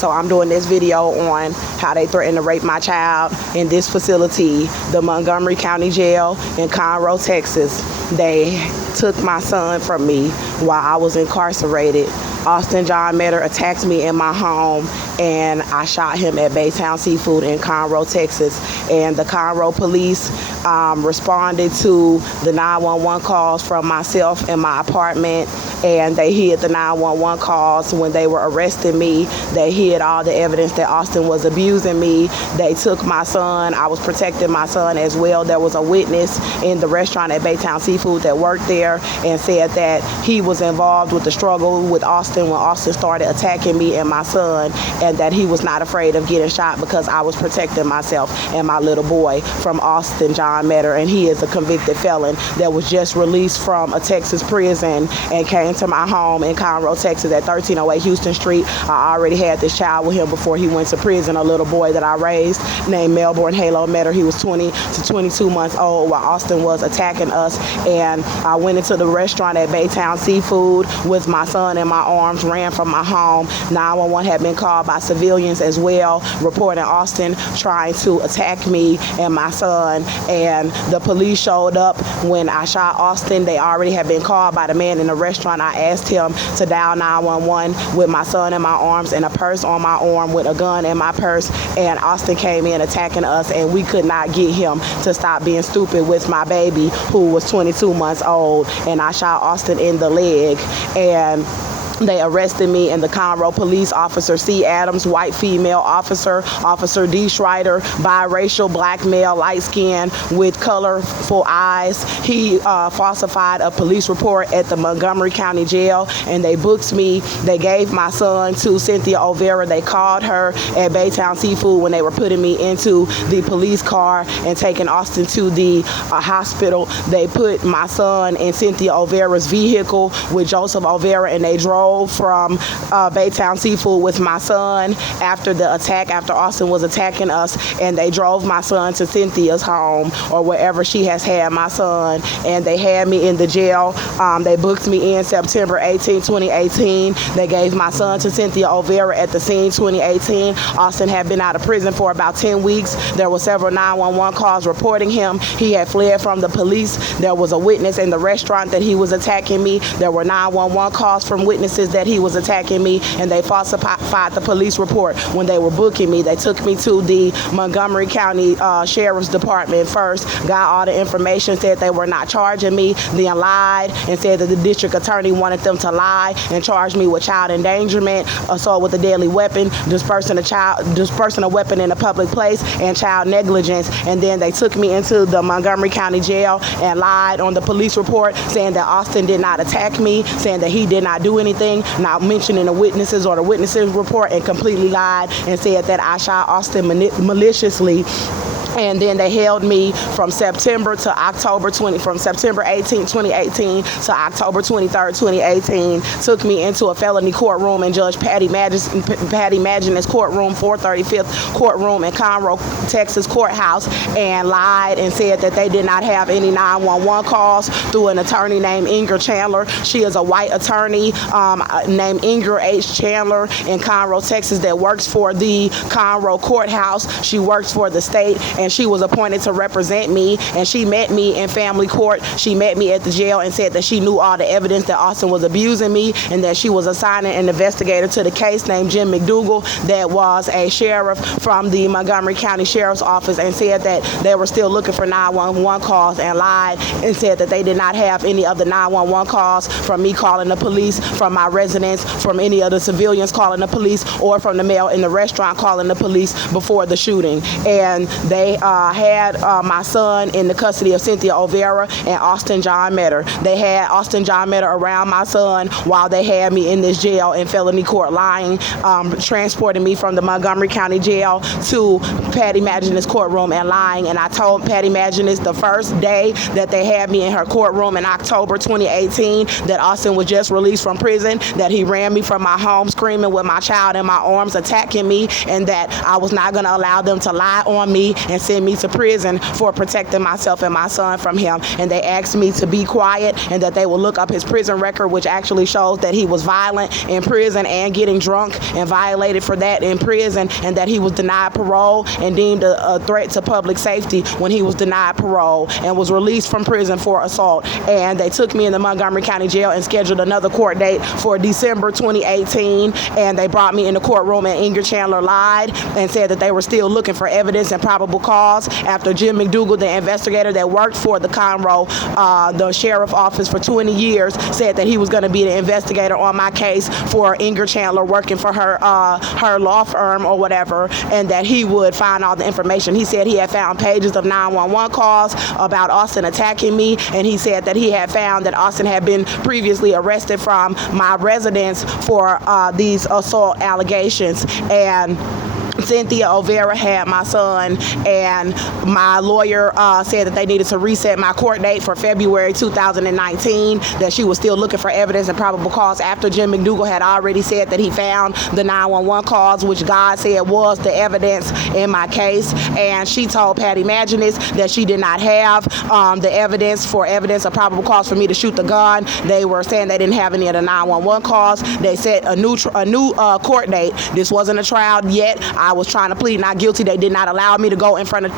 So I'm doing this video on how they threatened to rape my child in this facility, the Montgomery County Jail in Conroe, Texas. They took my son from me while I was incarcerated. Austin John Meador attacked me in my home, and I shot him at Baytown Seafood in Conroe, Texas. And the Conroe Police responded to the 911 calls from myself in my apartment, and they hid the 911 calls when they were arresting me. They hid all the evidence that Austin was abusing me. They took my son. I was protecting my son as well. There was a witness in the restaurant at Baytown Seafood that worked there and said that he was involved with the struggle with Austin when Austin started attacking me and my son, and that he was not afraid of getting shot because I was protecting myself and my little boy from Austin John Meador. And he is a convicted felon that was just released from a Texas prison and came to my home in Conroe, Texas at 1308 Houston Street. I already had this child with him before he went to prison, a little boy that I raised named Melbourne Halo Meador. He was 20 to 22 months old while Austin was attacking us. And I went into the restaurant at Baytown Seafood with my son in my arms, ran from my home. 911 had been called by civilians as well, reporting Austin trying to attack me and my son. And the police showed up when I shot Austin. They already had been called by the man in the restaurant. I asked him to dial 911 with my son in my arms and a purse on my arm with a gun in my purse. And Austin came in attacking us, and we could not get him to stop being stupid with my baby, who was 22 months old. And I shot Austin in the leg, and they arrested me, and the Conroe Police, Officer C. Adams, white female officer, Officer D. Schreider, biracial, black male, light skin with colorful eyes. He falsified a police report at the Montgomery County Jail, and they booked me. They gave my son to Cynthia Olvera. They called her at Baytown Seafood when they were putting me into the police car and taking Austin to the hospital. They put my son in Cynthia Olvera's vehicle with Joseph Olveea, and they drove from Baytown Seafood with my son after the attack, after Austin was attacking us, and they drove my son to Cynthia's home or wherever she has had my son, and they had me in the jail. They booked me in September 18, 2018. They gave my son to Cynthia Olvera at the scene 2018. Austin had been out of prison for about 10 weeks. There were several 911 calls reporting him. He had fled from the police. There was a witness in the restaurant that he was attacking me. There were 911 calls from witnesses that he was attacking me, and they falsified the police report when they were booking me. They took me to the Montgomery County Sheriff's Department first, got all the information, said they were not charging me, then lied and said that the district attorney wanted them to lie and charge me with child endangerment, assault with a deadly weapon, dispersing a weapon in a public place, and child negligence. And then they took me into the Montgomery County Jail and lied on the police report, saying that Austin did not attack me, saying that he did not do anything, not mentioning the witnesses or the witnesses report, and completely lied and said that I shot Austin maliciously. And then they held me from September 18, 2018 to October 23rd, 2018. Took me into a felony courtroom in Judge Patty Maginnis courtroom, 435th courtroom in Conroe, Texas courthouse, and lied and said that they did not have any 911 calls through an attorney named Inger Chandler. She is a white attorney named Inger H. Chandler in Conroe, Texas, that works for the Conroe courthouse. She works for the state, and she was appointed to represent me, and she met me in family court. She met me at the jail and said that she knew all the evidence that Austin was abusing me, and that she was assigning an investigator to the case named Jim McDougal, that was a sheriff from the Montgomery County Sheriff's Office, and said that they were still looking for 911 calls, and lied and said that they did not have any of the 911 calls from me calling the police, from my residents, from any of the civilians calling the police, or from the male in the restaurant calling the police before the shooting. And they had my son in the custody of Cynthia Olvera and Austin John Meador. They had Austin John Meador around my son while they had me in this jail in felony court, lying, transporting me from the Montgomery County Jail to Patty Maginnis courtroom and lying. And I told Patty Maginnis the first day that they had me in her courtroom in October 2018 that Austin was just released from prison, that he ran me from my home screaming with my child in my arms, attacking me, and that I was not going to allow them to lie on me and and send me to prison for protecting myself and my son from him. And they asked me to be quiet and that they will look up his prison record, which actually shows that he was violent in prison and getting drunk and violated for that in prison, and that he was denied parole and deemed a threat to public safety when he was denied parole and was released from prison for assault. And they took me in the Montgomery County Jail and scheduled another court date for December 2018, and they brought me in the courtroom, and Inger Chandler lied and said that they were still looking for evidence and probable cause after Jim McDougal, the investigator that worked for the Conroe, the sheriff office for 20 years, said that he was going to be the investigator on my case for Inger Chandler working for her law firm or whatever, and that he would find all the information. He said he had found pages of 911 calls about Austin attacking me, and he said that he had found that Austin had been previously arrested from my residence for these assault allegations. And Cynthia Olvera had my son, and my lawyer said that they needed to reset my court date for February 2019, that she was still looking for evidence and probable cause after Jim McDougal had already said that he found the 911 calls, which God said was the evidence in my case. And she told Patty Maginnis that she did not have the evidence of probable cause for me to shoot the gun. They were saying they didn't have any of the 911 calls. They set a new court date. This wasn't a trial yet. I was trying to plead not guilty. They did not allow me to go in front of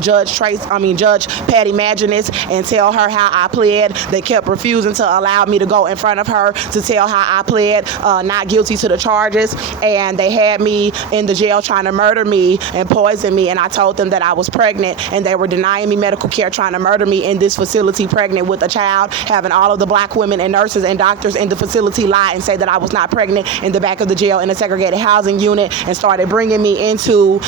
Judge Patty Maginnis and tell her how I pled. They kept refusing to allow me to go in front of her to tell how I pled not guilty to the charges. And they had me in the jail trying to murder me and poison me. And I told them that I was pregnant, and they were denying me medical care, trying to murder me in this facility pregnant with a child, having all of the black women and nurses and doctors in the facility lie and say that I was not pregnant in the back of the jail in a segregated housing unit, and started bringing me into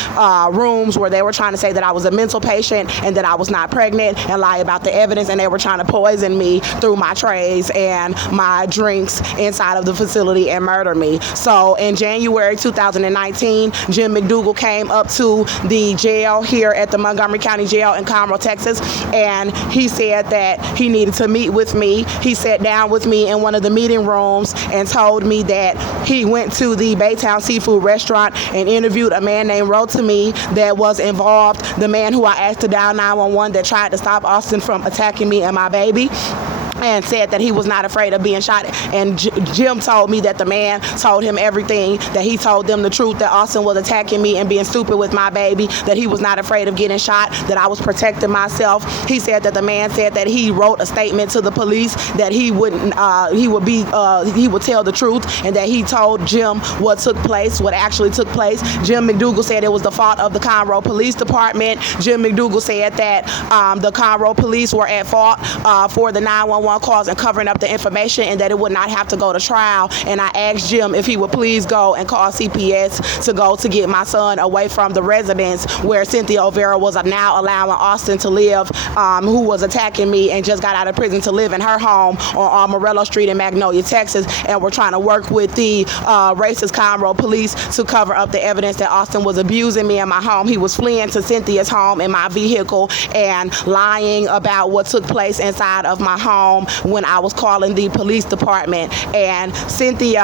rooms where they were trying to say that I was a mental patient and that I was not pregnant, and lie about the evidence. And they were trying to poison me through my trays and my drinks inside of the facility and murder me. So in January 2019, Jim McDougal came up to the jail here at the Montgomery County Jail in Conroe, Texas, and he said that he needed to meet with me. He sat down with me in one of the meeting rooms and told me that he went to the Baytown Seafood Restaurant and interviewed a man named Rotimi that was involved, the man who I asked to dial 911 that tried to stop Austin from attacking me and my baby, and said that he was not afraid of being shot. And Jim told me that the man told him everything, that he told them the truth, that Austin was attacking me and being stupid with my baby, that he was not afraid of getting shot, that I was protecting myself. He said that the man said that he wrote a statement to the police that he would tell the truth, and that he told Jim what actually took place. Jim McDougal said it was the fault of the Conroe Police Department. Jim McDougal said that the Conroe Police were at fault for the 911 calls and covering up the information, and that it would not have to go to trial. And I asked Jim if he would please go and call CPS to go to get my son away from the residence where Cynthia Olvera was now allowing Austin to live, who was attacking me and just got out of prison, to live in her home on Morello Street in Magnolia, Texas. And we're trying to work with the racist Conroe Police to cover up the evidence that Austin was abusing me in my home. He was fleeing to Cynthia's home in my vehicle and lying about what took place inside of my home when I was calling the police department. And Cynthia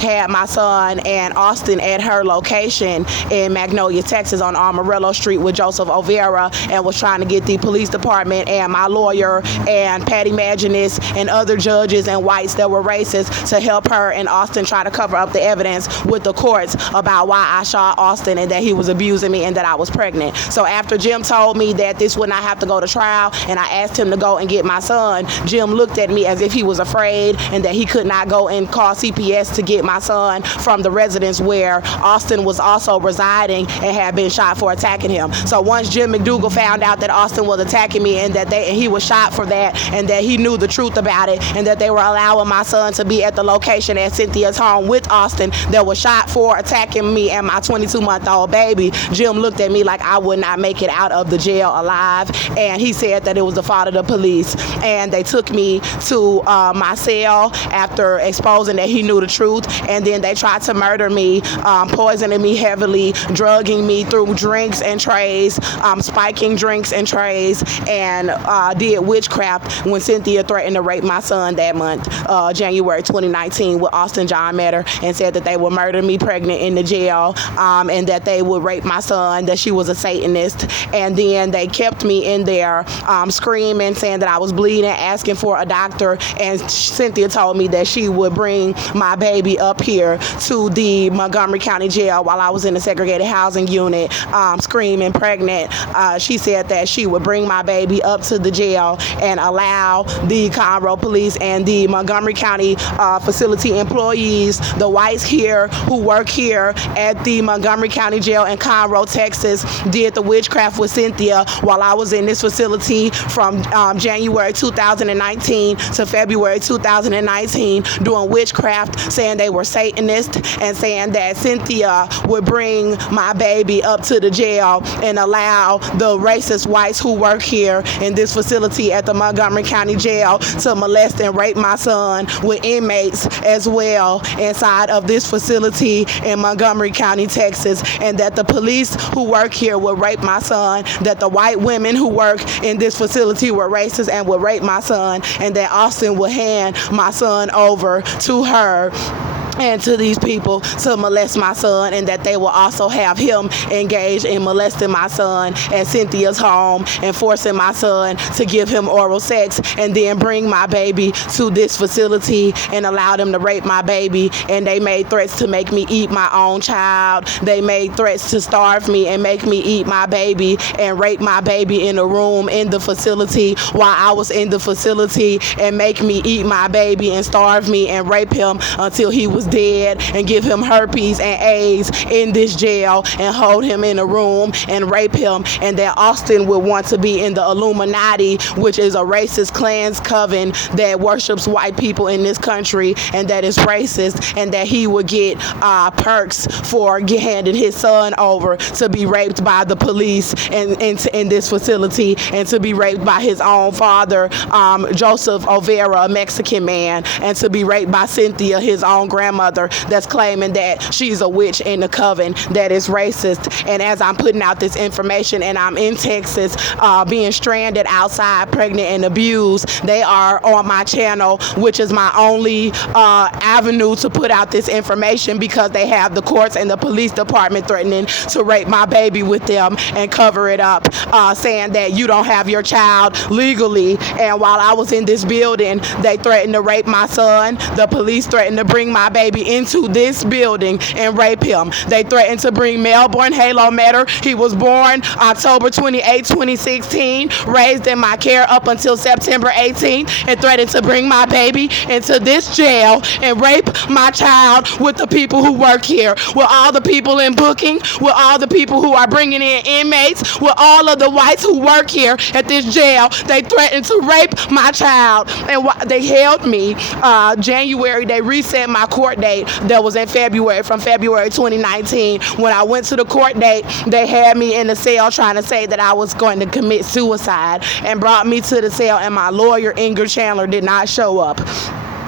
had my son and Austin at her location in Magnolia, Texas on Morello Street with Joseph Olveea, and was trying to get the police department and my lawyer and Patty Maginnis and other judges and whites that were racist to help her and Austin try to cover up the evidence with the courts about why I shot Austin and that he was abusing me and that I was pregnant. So after Jim told me that this would not have to go to trial, and I asked him to go and get my son, Jim looked at me as if he was afraid and that he could not go and call CPS to get my son from the residence where Austin was also residing and had been shot for attacking him. So once Jim McDougal found out that Austin was attacking me and that he was shot for that, and that he knew the truth about it, and that they were allowing my son to be at the location at Cynthia's home with Austin that was shot for attacking me and my 22-month-old baby, Jim looked at me like I would not make it out of the jail alive, and he said that it was the fault of the police. And they took me me to my cell after exposing that he knew the truth, and then they tried to murder me, poisoning me heavily, drugging me through drinks and trays, spiking drinks and trays, and did witchcraft when Cynthia threatened to rape my son that month, January 2019, with Austin John Meador, and said that they would murder me pregnant in the jail, and that they would rape my son, that she was a Satanist. And then they kept me in there screaming, saying that I was bleeding, asking for a doctor, and Cynthia told me that she would bring my baby up here to the Montgomery County Jail while I was in the segregated housing unit, screaming pregnant. She said that she would bring my baby up to the jail and allow the Conroe Police and the Montgomery County facility employees, the whites here who work here at the Montgomery County Jail in Conroe, Texas, did the witchcraft with Cynthia while I was in this facility from January 2019 to February 2019, doing witchcraft, saying they were Satanists, and saying that Cynthia would bring my baby up to the jail and allow the racist whites who work here in this facility at the Montgomery County Jail to molest and rape my son with inmates as well inside of this facility in Montgomery County, Texas, and that the police who work here would rape my son, that the white women who work in this facility were racist and would rape my son, and that Austin would hand my son over to her and to these people to molest my son, and that they will also have him engaged in molesting my son at Cynthia's home and forcing my son to give him oral sex, and then bring my baby to this facility and allow them to rape my baby. And they made threats to make me eat my own child. They made threats to starve me and make me eat my baby and rape my baby in a room in the facility while I was in the facility, and make me eat my baby and starve me and rape him until he was dead, and give him herpes and AIDS in this jail, and hold him in a room and rape him. And that Austin would want to be in the Illuminati, which is a racist Klan's coven that worships white people in this country, and that is racist, and that he would get perks for handing his son over to be raped by the police in this facility, and to be raped by his own father, Joseph Olveea, a Mexican man, and to be raped by Cynthia, his own grandmother, that's claiming that she's a witch in the coven that is racist. And as I'm putting out this information, and I'm in Texas, being stranded outside, pregnant and abused, they are on my channel, which is my only avenue to put out this information, because they have the courts and the police department threatening to rape my baby with them and cover it up, saying that you don't have your child legally. And while I was in this building, they threatened to rape my son. The police threatened to bring my baby into this building and rape him. They threatened to bring Melbourne Halo Meador. He was born October 28, 2016, raised in my care up until September 18, and threatened to bring my baby into this jail and rape my child with the people who work here, with all the people in booking, with all the people who are bringing in inmates, with all of the whites who work here at this jail. They threatened to rape my child, and they held me January. They reset my court date that was in February, from February 2019. When I went to the court date, they had me in the cell trying to say that I was going to commit suicide, and brought me to the cell, and my lawyer, Inger Chandler, did not show up.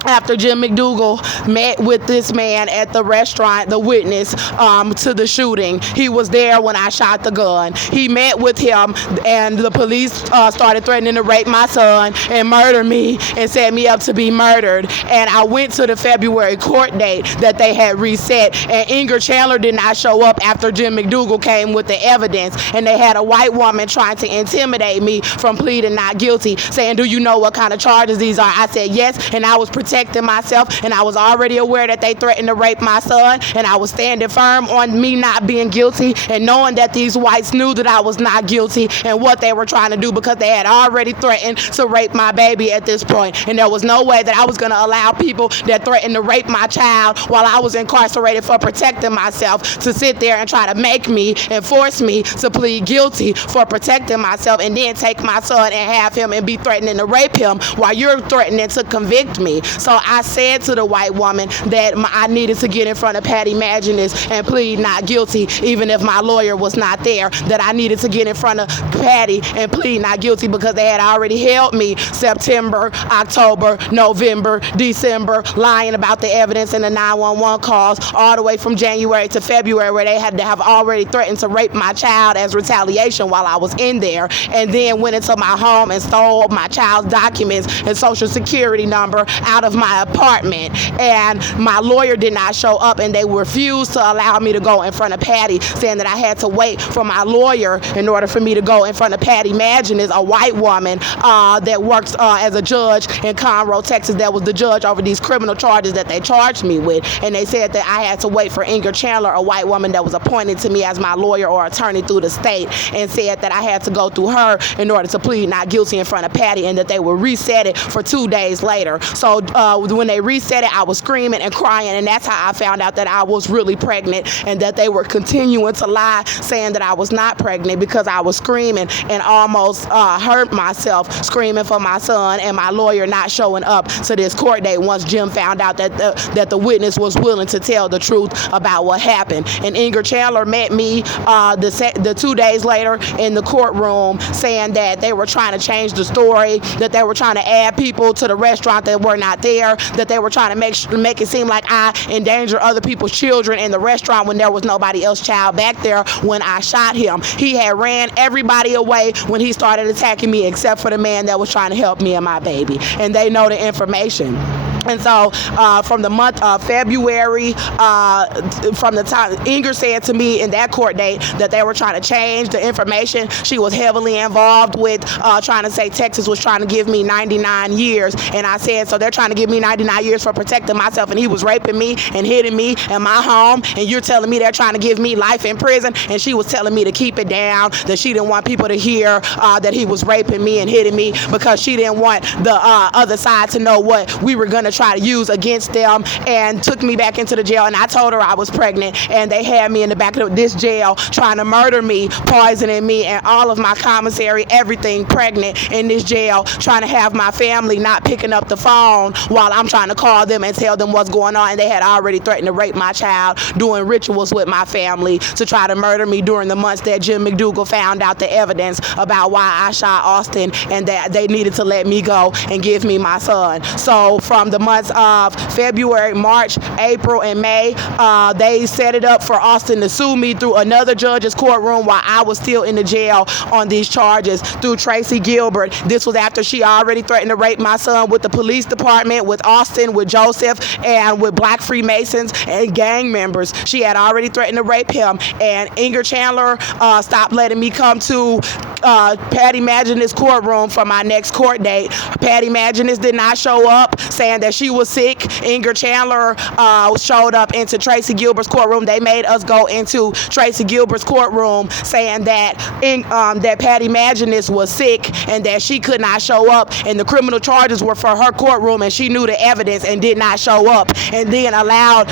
After Jim McDougal met with this man at the restaurant, the witness to the shooting, he was there when I shot the gun. He met with him, and the police started threatening to rape my son and murder me and set me up to be murdered. And I went to the February court date that they had reset, and Inger Chandler did not show up after Jim McDougal came with the evidence. And they had a white woman trying to intimidate me from pleading not guilty, saying, "Do you know what kind of charges these are?" I said yes, and I was protecting myself, and I was already aware that they threatened to rape my son, and I was standing firm on me not being guilty, and knowing that these whites knew that I was not guilty and what they were trying to do, because they had already threatened to rape my baby at this point. And there was no way that I was going to allow people that threatened to rape my child while I was incarcerated for protecting myself to sit there and try to make me and force me to plead guilty for protecting myself, and then take my son and have him and be threatening to rape him while you're threatening to convict me. So I said to the white woman that I needed to get in front of Patty Maginnis and plead not guilty, even if my lawyer was not there, that I needed to get in front of Patty and plead not guilty because they had already held me September, October, November, December, lying about the evidence and the 911 calls, all the way from January to February, where they had to have already threatened to rape my child as retaliation while I was in there, and then went into my home and stole my child's documents and social security number out of my apartment. And my lawyer did not show up, and they refused to allow me to go in front of Patty, saying that I had to wait for my lawyer in order for me to go in front of Patty Maginnis, a white woman that works as a judge in Conroe, Texas, that was the judge over these criminal charges that they charged me with. And they said that I had to wait for Inger Chandler, a white woman that was appointed to me as my lawyer or attorney through the state, and said that I had to go through her in order to plead not guilty in front of Patty, and that they would reset it for 2 days later. So when they reset it, I was screaming and crying, and that's how I found out that I was really pregnant, and that they were continuing to lie, saying that I was not pregnant, because I was screaming and almost hurt myself screaming for my son, and my lawyer not showing up to this court date once Jim found out that the witness was willing to tell the truth about what happened. And Inger Chandler met me the 2 days later in the courtroom, saying that they were trying to change the story, that they were trying to add people to the restaurant that were not there, that they were trying to make it seem like I endangered other people's children in the restaurant when there was nobody else's child back there when I shot him. He had ran everybody away when he started attacking me, except for the man that was trying to help me and my baby. And they know the information. And so from the month of February, from the time Inger said to me in that court date that they were trying to change the information, she was heavily involved with trying to say Texas was trying to give me 99 years. And I said, so they're trying to give me 99 years for protecting myself, and he was raping me and hitting me in my home, and you're telling me they're trying to give me life in prison? And she was telling me to keep it down, that she didn't want people to hear that he was raping me and hitting me, because she didn't want the other side to know what we were going to try to use against them, and took me back into the jail. And I told her I was pregnant, and they had me in the back of this jail trying to murder me, poisoning me, and all of my commissary, everything, pregnant in this jail, trying to have my family not picking up the phone while I'm trying to call them and tell them what's going on. And they had already threatened to rape my child, doing rituals with my family to try to murder me during the months that Jim McDougal found out the evidence about why I shot Austin, and that they needed to let me go and give me my son. So from the months of February, March, April, and May, they set it up for Austin to sue me through another judge's courtroom while I was still in the jail on these charges through Tracy Gilbert. This was after she already threatened to rape my son with the police department, with Austin, with Joseph, and with Black Freemasons and gang members. She had already threatened to rape him, and Inger Chandler stopped letting me come to Patty Maginnis' courtroom for my next court date. Patty Maginnis did not show up, saying that she was sick. Inger Chandler showed up into Tracy Gilbert's courtroom. They made us go into Tracy Gilbert's courtroom, saying that that Patty Maginnis was sick and that she could not show up, and the criminal charges were for her courtroom, and she knew the evidence and did not show up, and then allowed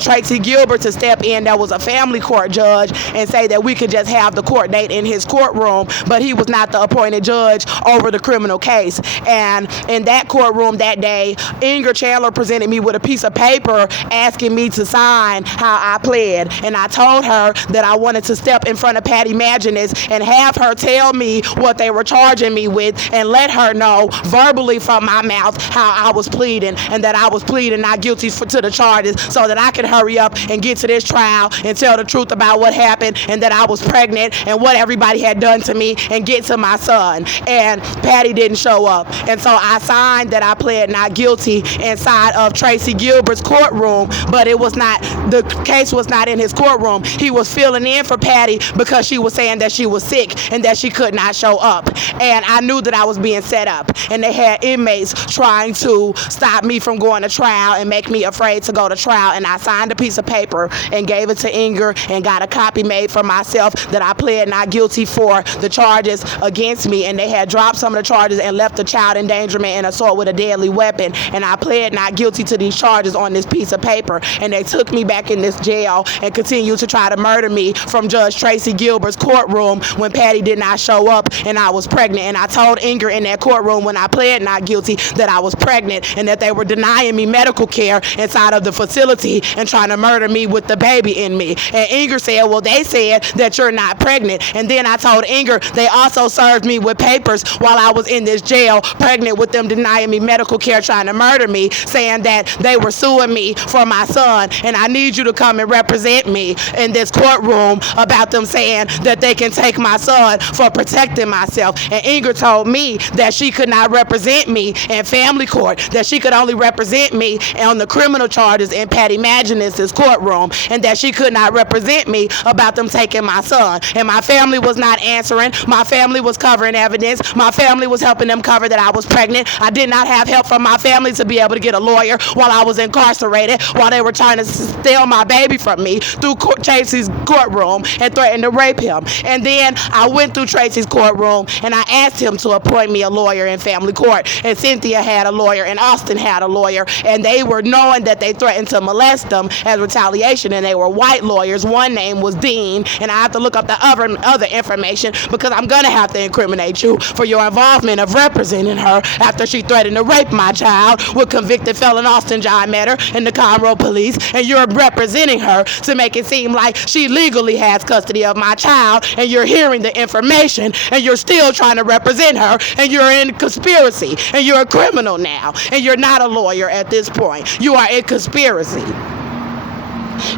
Tracy Gilbert to step in, that was a family court judge, and say that we could just have the court date in his courtroom, but he was not the appointed judge over the criminal case. And in that courtroom that day, Inger Chandler presented me with a piece of paper asking me to sign how I pled, and I told her that I wanted to step in front of Patty Maginnis and have her tell me what they were charging me with, and let her know verbally from my mouth how I was pleading, and that I was pleading not guilty to the charges, so that I could hurry up and get to this trial and tell the truth about what happened, and that I was pregnant and what everybody had done to me, and get to my son. And Patty didn't show up, and so I signed that I pled not guilty inside of Tracy Gilbert's courtroom, but it was not, the case was not in his courtroom. He was filling in for Patty because she was saying that she was sick and that she could not show up. And I knew that I was being set up, and they had inmates trying to stop me from going to trial and make me afraid to go to trial. And I signed a piece of paper and gave it to Inger, and got a copy made for myself that I pled not guilty for the charges against me. And they had dropped some of the charges and left the child endangerment and assault with a deadly weapon, and I pled not guilty to these charges on this piece of paper, and they took me back in this jail and continued to try to murder me from Judge Tracy Gilbert's courtroom when Patty did not show up and I was pregnant. And I told Inger in that courtroom when I pled not guilty that I was pregnant and that they were denying me medical care inside of the facility and trying to murder me with the baby in me. And Inger said, well, they said that you're not pregnant. And then I told Inger they also served me with papers while I was in this jail, pregnant, with them denying me medical care, trying to murder me, saying that they were suing me for my son, and I need you to come and represent me in this courtroom about them saying that they can take my son for protecting myself. And Inger told me that she could not represent me in family court, that she could only represent me on the criminal charges in Patty Maginus's courtroom, and that she could not represent me about them taking my son. And my family was not answering. My family was covering evidence. My family was helping them cover that I was pregnant. I did not have help from my family to be able to get a lawyer while I was incarcerated, while they were trying to steal my baby from me through Tracy's courtroom and threatened to rape him. And then I went through Tracy's courtroom and I asked him to appoint me a lawyer in family court. And Cynthia had a lawyer and Austin had a lawyer, and they were knowing that they threatened to molest them as retaliation, and they were white lawyers. One name was Dean, and I have to look up the other information because I'm going to have to incriminate you for your involvement of representing her after she threatened to rape my child with convicted felon Austin John Meador and the Conroe Police, and you're representing her to make it seem like she legally has custody of my child, and you're hearing the information and you're still trying to represent her, and you're in conspiracy, and you're a criminal now, and you're not a lawyer at this point. You are in conspiracy.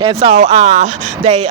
And so they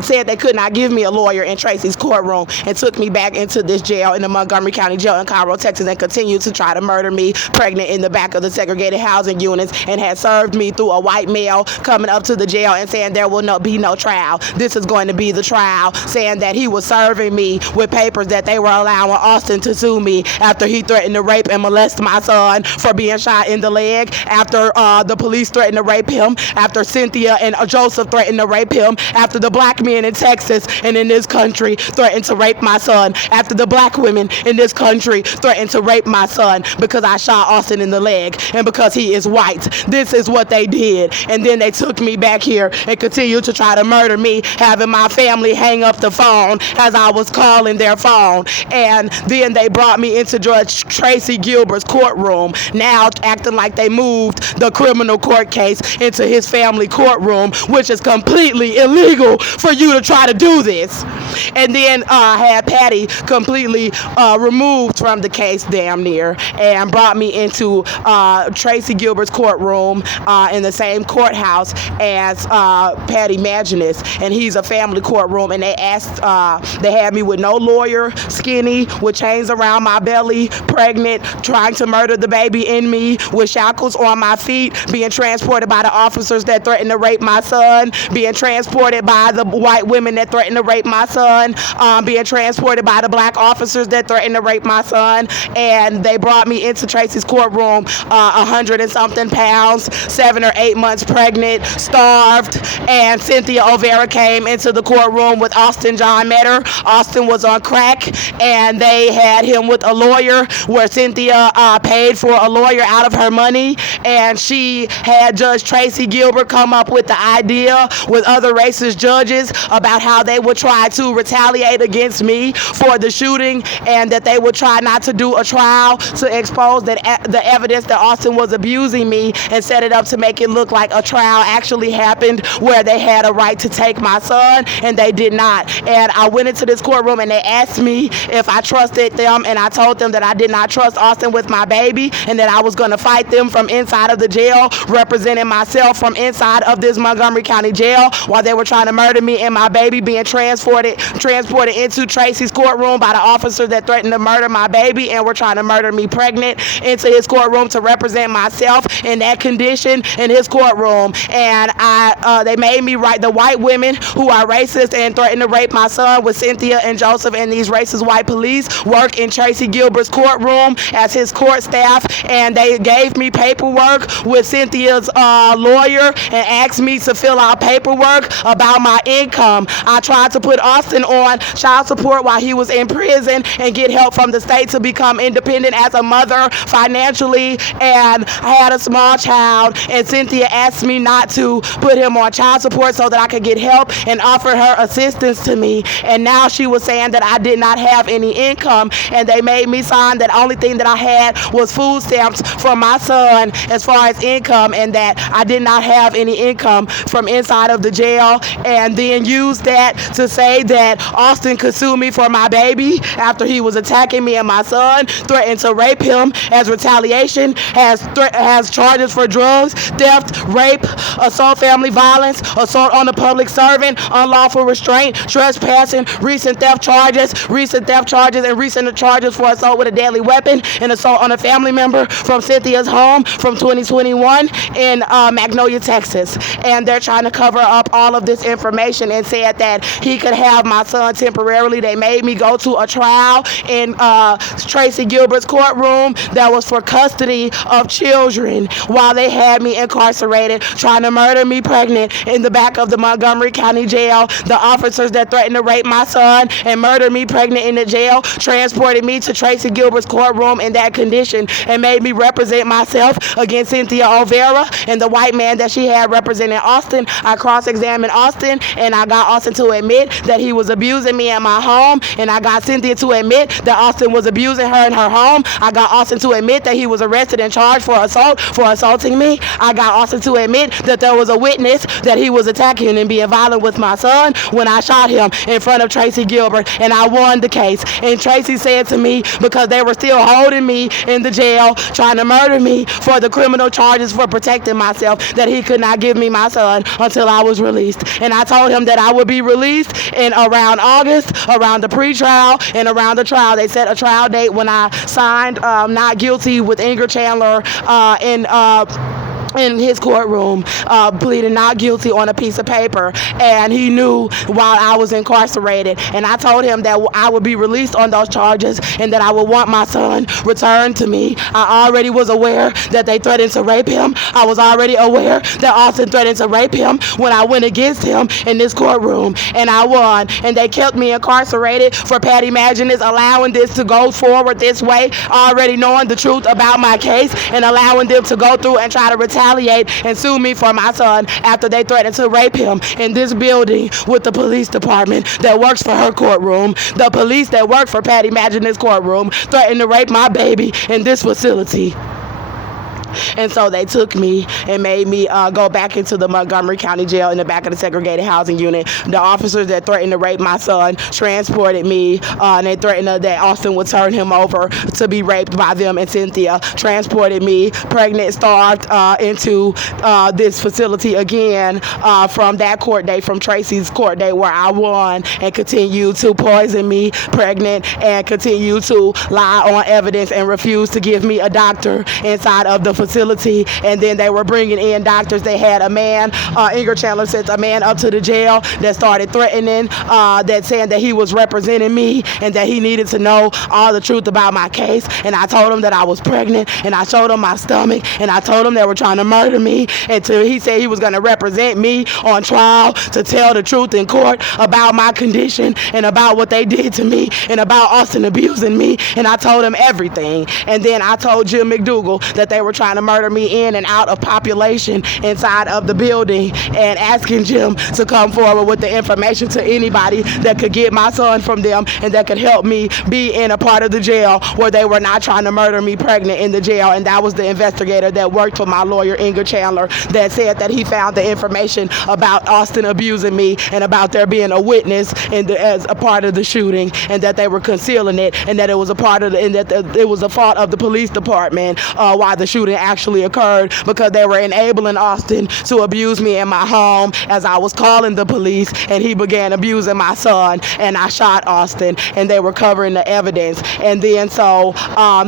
said they could not give me a lawyer in Tracy's courtroom and took me back into this jail in the Montgomery County Jail in Conroe, Texas, and continued to try to murder me, pregnant, in the back of the segregated housing units, and had served me through a white male coming up to the jail and saying there will be no trial. This is going to be the trial, saying that he was serving me with papers that they were allowing Austin to sue me after he threatened to rape and molest my son for being shot in the leg, after the police threatened to rape him, after Cynthia and Joseph threatened to rape him, after the black men in Texas and in this country threatened to rape my son, after the black women in this country threatened to rape my son because I shot Austin in the leg and because he is white. This is what they did. And then they took me back here and continued to try to murder me, having my family hang up the phone as I was calling their phone. And then they brought me into Judge Tracy Gilbert's courtroom, now acting like they moved the criminal court case into his family courtroom, which is completely illegal for you to try to do this. And then had Patty completely removed from the case, damn near, and brought me into Tracy Gilbert's courtroom in the same courthouse as Patty Maginus, and he's a family courtroom. And they had me with no lawyer, skinny, with chains around my belly, pregnant, trying to murder the baby in me, with shackles on my feet, being transported by the officers that threatened to rape my son, being transported by the white women that threatened to rape my son, being transported by the black officers that threatened to rape my son. And they brought me into Tracy's courtroom 100 and something pounds, 7 or 8 months pregnant, starved. And Cynthia Olveea came into the courtroom with Austin John Meador. Austin was on crack, and they had him with a lawyer, where Cynthia paid for a lawyer out of her money, and she had Judge Tracy Gilbert come up with the idea with other racist judges about how they would try to retaliate against me for the shooting, and that they would try not to do a trial to expose that the evidence that Austin was abusing me, and set it up to make it look like a trial actually happened where they had a right to take my son, and they did not. And I went into this courtroom and they asked me if I trusted them, and I told them that I did not trust Austin with my baby, and that I was going to fight them from inside of the jail, representing myself from inside of this Montgomery County Jail, while they were trying to murder me and my baby, being transported into Tracy's courtroom by the officers that threatened to murder my baby and were trying to murder me pregnant, into his courtroom to represent myself in that condition in his courtroom. And they made me write the white women who are racist and threatened to rape my son with Cynthia and Joseph and these racist white police work in Tracy Gilbert's courtroom as his court staff, and they gave me paperwork with Cynthia's lawyer and asked me to fill out paperwork about my income. I tried to put Austin on child support while he was in prison and get help from the state to become independent as a mother financially, and I had a small child, and Cynthia asked me not to put him on child support so that I could get help and offered her assistance to me. And now she was saying that I did not have any income, and they made me sign that only thing that I had was food stamps from my son as far as income, and that I did not have any income from inside of the jail, and then used that to say that Austin could sue me for my baby after he was attacking me and my son, threatened to rape him as retaliation, has charges for drugs, theft, rape, assault, family violence, assault on a public servant, unlawful restraint, trespassing, recent theft charges, and recent charges for assault with a deadly weapon and assault on a family member from Cynthia's home from 2021 in Magnolia, Texas. And they're trying to cover up all of this information and said that he could have my son temporarily. They made me go to a trial in Tracy Gilbert's courtroom that was for custody of children while they had me incarcerated, trying to murder me pregnant in the back of the Montgomery County Jail. The officers that threatened to rape my son and murder me pregnant in the jail transported me to Tracy Gilbert's courtroom in that condition and made me represent myself against Cynthia Olvera and the white man that she had representing Austin. I cross-examined Austin, and I got Austin to admit that he was abusing me in my home, and I got Cynthia to admit that Austin was abusing her in her home. I got Austin to admit that he was arrested and charged for assault, for assaulting me. I got Austin to admit that there was a witness that he was attacking and being violent with my son when I shot him in front of Tracy Gilbert, and I won the case. And Tracy said to me, because they were still holding me in the jail, trying to murder me for the criminal charges for protecting myself, that he could not give me my son until I was released. And I told him that I would be released in around August, around the pre-trial and around the trial. They set a trial date when I signed not guilty with Inger Chandler in his courtroom, pleading not guilty on a piece of paper, and he knew while I was incarcerated. And I told him that I would be released on those charges and that I would want my son returned to me. I already was aware that they threatened to rape him. I was already aware that Austin threatened to rape him when I went against him in this courtroom, and I won. And they kept me incarcerated for Patty Maginnis allowing this to go forward this way, already knowing the truth about my case and allowing them to go through and try to retaliate and sue me for my son after they threatened to rape him in this building with the police department that works for her courtroom. The police that work for Patty Maginnis' courtroom threatened to rape my baby in this facility. And so they took me and made me go back into the Montgomery County Jail in the back of the segregated housing unit. The officers that threatened to rape my son transported me, and they threatened that Austin would turn him over to be raped by them, and Cynthia transported me, pregnant, starved, into this facility again from that court date, from Tracy's court date where I won, and continued to poison me pregnant and continue to lie on evidence and refuse to give me a doctor inside of the facility. And then they were bringing in doctors. They had a man, Inger Chandler sent a man up to the jail that started threatening, that saying that he was representing me and that he needed to know all the truth about my case. And I told him that I was pregnant, and I showed him my stomach, and I told him they were trying to murder me. And he said he was going to represent me on trial to tell the truth in court about my condition and about what they did to me and about Austin abusing me. And I told him everything. And then I told Jim McDougal that they were trying to murder me in and out of population inside of the building, and asking Jim to come forward with the information to anybody that could get my son from them and that could help me be in a part of the jail where they were not trying to murder me pregnant in the jail. And that was the investigator that worked for my lawyer, Inger Chandler, that said that he found the information about Austin abusing me and about there being a witness as a part of the shooting, and that they were concealing it, and that it was a part of and that it was a fault of the police department why the shooting actually occurred, because they were enabling Austin to abuse me in my home as I was calling the police, and he began abusing my son, and I shot Austin, and they were covering the evidence. And then so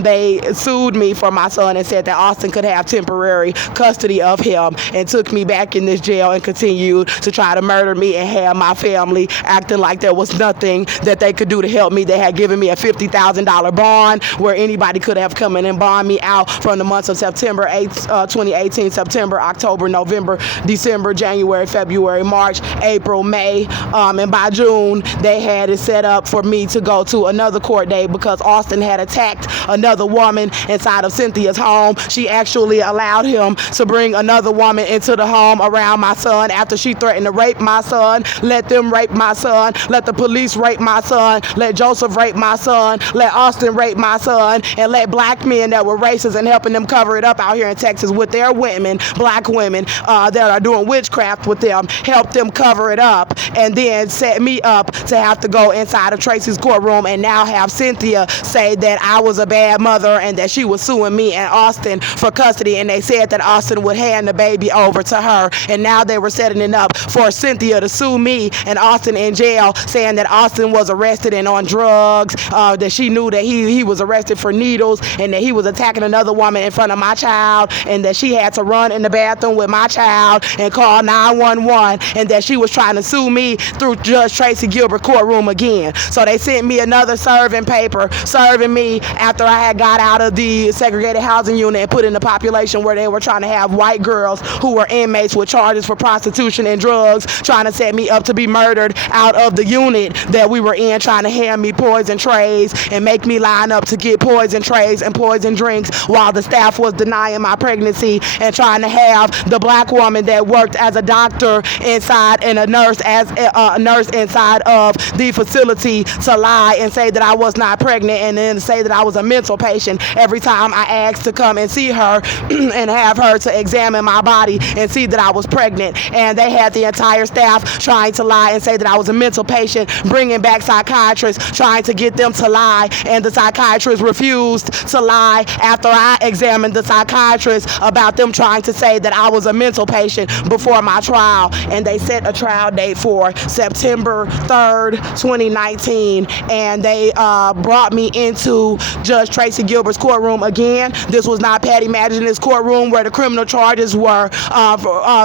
they sued me for my son and said that Austin could have temporary custody of him, and took me back in this jail and continued to try to murder me and have my family acting like there was nothing that they could do to help me. They had given me a $50,000 bond where anybody could have come in and bond me out from the months of September September 8th, 2018, September, October, November, December, January, February, March, April, May, and by June, they had it set up for me to go to another court date because Austin had attacked another woman inside of Cynthia's home. She actually allowed him to bring another woman into the home around my son after she threatened to rape my son. Let them rape my son. Let the police rape my son. Let Joseph rape my son. Let Austin rape my son. And let black men that were racist and helping them cover it up out here in Texas with their women, black women that are doing witchcraft with them, help them cover it up, and then set me up to have to go inside of Tracy's courtroom and now have Cynthia say that I was a bad mother and that she was suing me and Austin for custody, and they said that Austin would hand the baby over to her, and now they were setting it up for Cynthia to sue me and Austin in jail, saying that Austin was arrested and on drugs, that she knew that he was arrested for needles, and that he was attacking another woman in front of my child, and that she had to run in the bathroom with my child and call 911, and that she was trying to sue me through Judge Tracy Gilbert courtroom again. So they sent me another serving paper serving me after I had got out of the segregated housing unit and put in the population where they were trying to have white girls who were inmates with charges for prostitution and drugs trying to set me up to be murdered out of the unit that we were in, trying to hand me poison trays and make me line up to get poison trays and poison drinks while the staff was denying my pregnancy and trying to have the black woman that worked as a doctor inside and a nurse as a nurse inside of the facility to lie and say that I was not pregnant, and then say that I was a mental patient every time I asked to come and see her and have her to examine my body and see that I was pregnant. And they had the entire staff trying to lie and say that I was a mental patient, bringing back psychiatrists trying to get them to lie, and the psychiatrist refused to lie after I examined the psychiatrist about them trying to say that I was a mental patient before my trial. And they set a trial date for September 3rd, 2019, and they brought me into Judge Tracy Gilbert's courtroom again. This was not Patty Madison's courtroom where the criminal charges were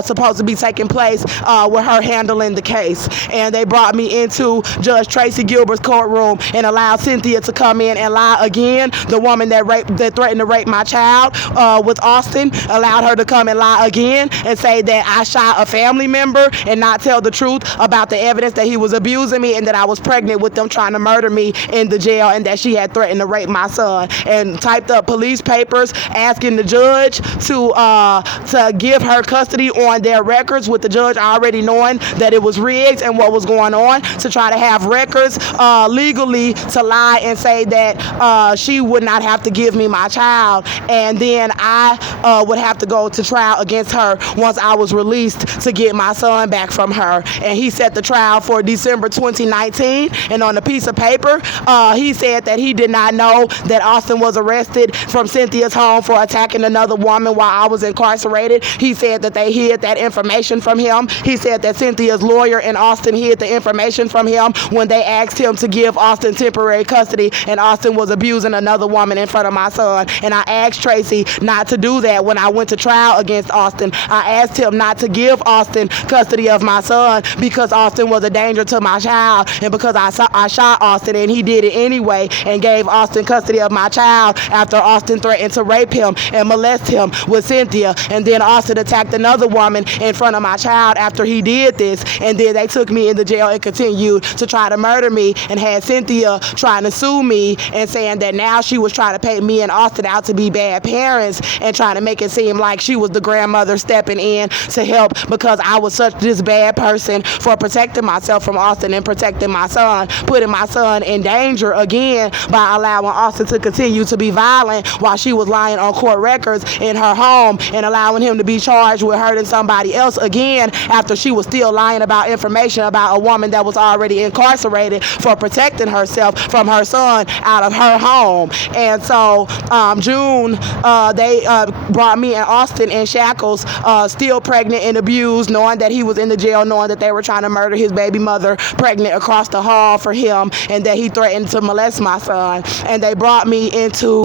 supposed to be taking place with her handling the case. And they brought me into Judge Tracy Gilbert's courtroom and allowed Cynthia to come in and lie again. The woman that threatened to rape my child with Austin, allowed her to come and lie again and say that I shot a family member and not tell the truth about the evidence that he was abusing me and that I was pregnant with them trying to murder me in the jail, and that she had threatened to rape my son, and typed up police papers asking the judge to give her custody on their records, with the judge already knowing that it was rigged and what was going on, to try to have records legally to lie and say that she would not have to give me my child, and then I would have to go to trial against her once I was released to get my son back from her. And he set the trial for December 2019, and on a piece of paper he said that he did not know that Austin was arrested from Cynthia's home for attacking another woman while I was incarcerated. He said that they hid that information from him. He said that Cynthia's lawyer and Austin hid the information from him when they asked him to give Austin temporary custody, and Austin was abusing another woman in front of my son. And I asked Tracy not to do that when I went to trial against Austin. I asked him not to give Austin custody of my son because Austin was a danger to my child, and because I shot Austin, and he did it anyway and gave Austin custody of my child after Austin threatened to rape him and molest him with Cynthia. And then Austin attacked another woman in front of my child after he did this, and then they took me into jail and continued to try to murder me, and had Cynthia trying to sue me and saying that now she was trying to pay me and Austin out to be bad parents and trying to make it seem like she was the grandmother stepping in to help because I was such this bad person for protecting myself from Austin and protecting my son, putting my son in danger again by allowing Austin to continue to be violent while she was lying on court records in her home, and allowing him to be charged with hurting somebody else again after she was still lying about information about a woman that was already incarcerated for protecting herself from her son out of her home. And so June, they brought me and Austin in shackles, still pregnant and abused, knowing that he was in the jail, knowing that they were trying to murder his baby mother pregnant across the hall for him, and that he threatened to molest my son. And they brought me into